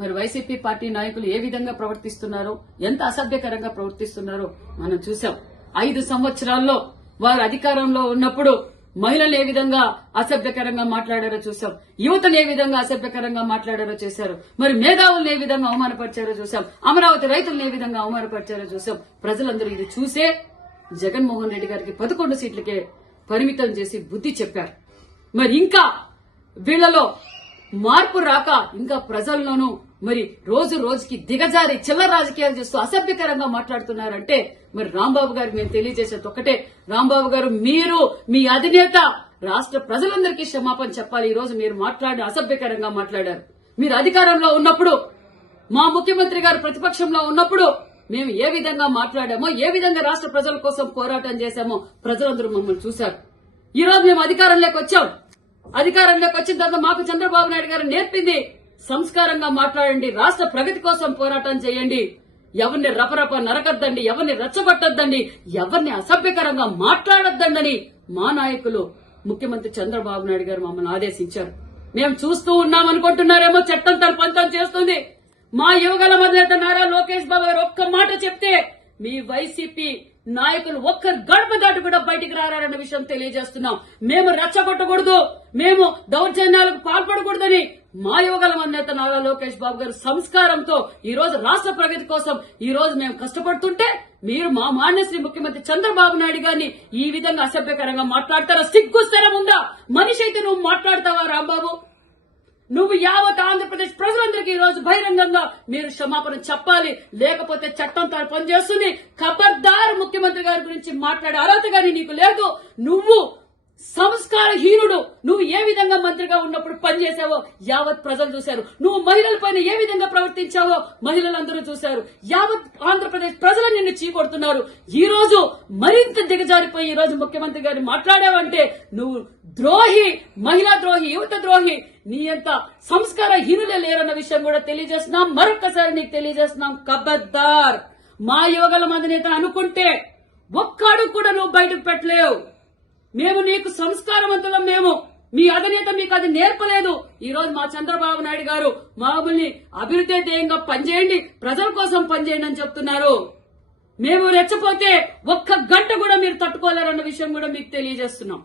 మరి YCP party నాయకులు ఏ విధంగా ప్రవర్తిస్తున్నారో, ఎంత అసభ్యకరంగా ప్రవర్తిస్తున్నారో మనం చూసాం. 5 సంవత్సరాల్లో వారు అధికారంలో ఉన్నప్పుడు మహిళలు ఏ విధంగా అసభ్యకరంగా మాట్లాడారో చూసాం. యువతను ఏ విధంగా అసభ్యకరంగా మాట్లాడారో చేశారు. మరి మేధావులను ఏ విధంగా అవమానపరిచారో చూసాం. అమరావతి రైతులను ఏ విధంగా అవమానపరిచారో చూసాం. ప్రజలందరూ ఇది చూసే జగన్మోహన్ రెడ్డి గారికి 11 సీట్లకే పరిమితం చేసి బుద్ధి చెప్పారు. మరి ఇంకా వీళ్లలో మార్పు రాక ఇంకా ప్రజల్లోనూ మరి రోజు రోజుకి దిగజారి చిల్లర రాజకీయాలు చేస్తూ అసభ్యకరంగా మాట్లాడుతున్నారంటే మరి రాంబాబు గారికి మేము తెలియజేసేది ఒకటే, రాంబాబు గారు మీరు మీ అధినేత రాష్ట్ర ప్రజలందరికీ క్షమాపణ చెప్పాలి. ఈ రోజు మీరు అసభ్యకరంగా మాట్లాడారు. మీరు అధికారంలో ఉన్నప్పుడు, మా ముఖ్యమంత్రి గారు ప్రతిపక్షంలో ఉన్నప్పుడు మేము ఏ విధంగా మాట్లాడామో, ఏ విధంగా రాష్ట్ర ప్రజల కోసం పోరాటం చేశామో ప్రజలందరూ మమ్మల్ని చూశారు. ఈ రోజు మేము అధికారంలోకి వచ్చాం. అధికారంలోకి వచ్చిన తర్వాత మాకు చంద్రబాబు నాయుడు గారు నేర్పింది సంస్కారంగా మాట్లాడండి, రాష్ట్ర ప్రగతి కోసం పోరాటం చేయండి, ఎవరిని రపరప నరకద్దండి, ఎవరిని రెచ్చగొట్టద్దండి, ఎవరిని అసభ్యకరంగా మాట్లాడొద్దండని మా నాయకులు ముఖ్యమంత్రి చంద్రబాబు నాయుడు గారు మమ్మల్ని ఆదేశించారు. మేము చూస్తూ ఉన్నామనుకుంటున్నారేమో, చట్టం తన పంతం చేస్తుంది. మా యువగల అధినేత నారా లోకేష్ బాబు గారు ఒక్క మాట చెప్తే మీ వైసీపీ నాయకులు ఒక్క గడప దాటి కూడా బయటికి రారన్న విషయం తెలియజేస్తున్నాం. మేము రెచ్చగొట్టకూడదు, మేము దౌర్జన్యాలకు పాల్పడకూడదని మా యువగల అధినేత నారా లోకేష్ బాబు గారు సంస్కారంతో ఈ రోజు రాష్ట్ర ప్రగతి కోసం ఈ రోజు మేము కష్టపడుతుంటే మీరు మా మాన్యశ్రీ ముఖ్యమంత్రి చంద్రబాబు నాయుడు గారిని ఈ విధంగా అసభ్యకరంగా మాట్లాడతారా? సిగ్గుస్తరం ఉందా? మనిషి అయితే నువ్వు మాట్లాడతావా రాంబాబు? నువ్వు యావత్ ఆంధ్రప్రదేశ్ ప్రజలందరికీ ఈ రోజు బహిరంగంగా మీరు క్షమాపణ చెప్పాలి, లేకపోతే చట్టం తన పనిచేస్తుంది. ఖబర్దార్ ముఖ్యమంత్రి గారి గురించి మాట్లాడే అర్హత గాని నీకు లేదు. నువ్వు సంస్కారహీనుడు. నువ్వు ఏ విధంగా మంత్రిగా ఉన్నప్పుడు పనిచేశావో యావత్ ప్రజలు చూశారు. నువ్వు మహిళలపైన ఏ విధంగా ప్రవర్తించావో మహిళలందరూ చూశారు. యావత్ ఆంధ్రప్రదేశ్ ప్రజలు నిన్ను చీకొడుతున్నారు. ఈ రోజు మరింత దిగజారిపోయి ఈ రోజు ముఖ్యమంత్రి గారిని మాట్లాడావంటే నువ్వు ద్రోహి, మహిళా ద్రోహి, యువత ద్రోహి. నీ అంత సంస్కారహీనులే లేరన్న విషయం కూడా తెలియజేస్తున్నాం. మరొక్కసారి నీకు తెలియజేస్తున్నాం, ఖబర్దార్. మా యువగల అధినేత అనుకుంటే ఒక్క అడుగు కూడా నువ్వు బయటకు పెట్టలేవు. మేము నీకు సంస్కారవంతులం. మేము మీ అధినేత మీకు అది నేర్పలేదు. ఈ రోజు మా చంద్రబాబు నాయుడు గారు మమ్మల్ని అభివృద్ధి ధ్యేయంగా పనిచేయండి, ప్రజల కోసం పనిచేయండి అని చెప్తున్నారు. మేము రెచ్చపోతే ఒక్క గంట కూడా మీరు తట్టుకోలేరన్న విషయం కూడా మీకు తెలియజేస్తున్నాం.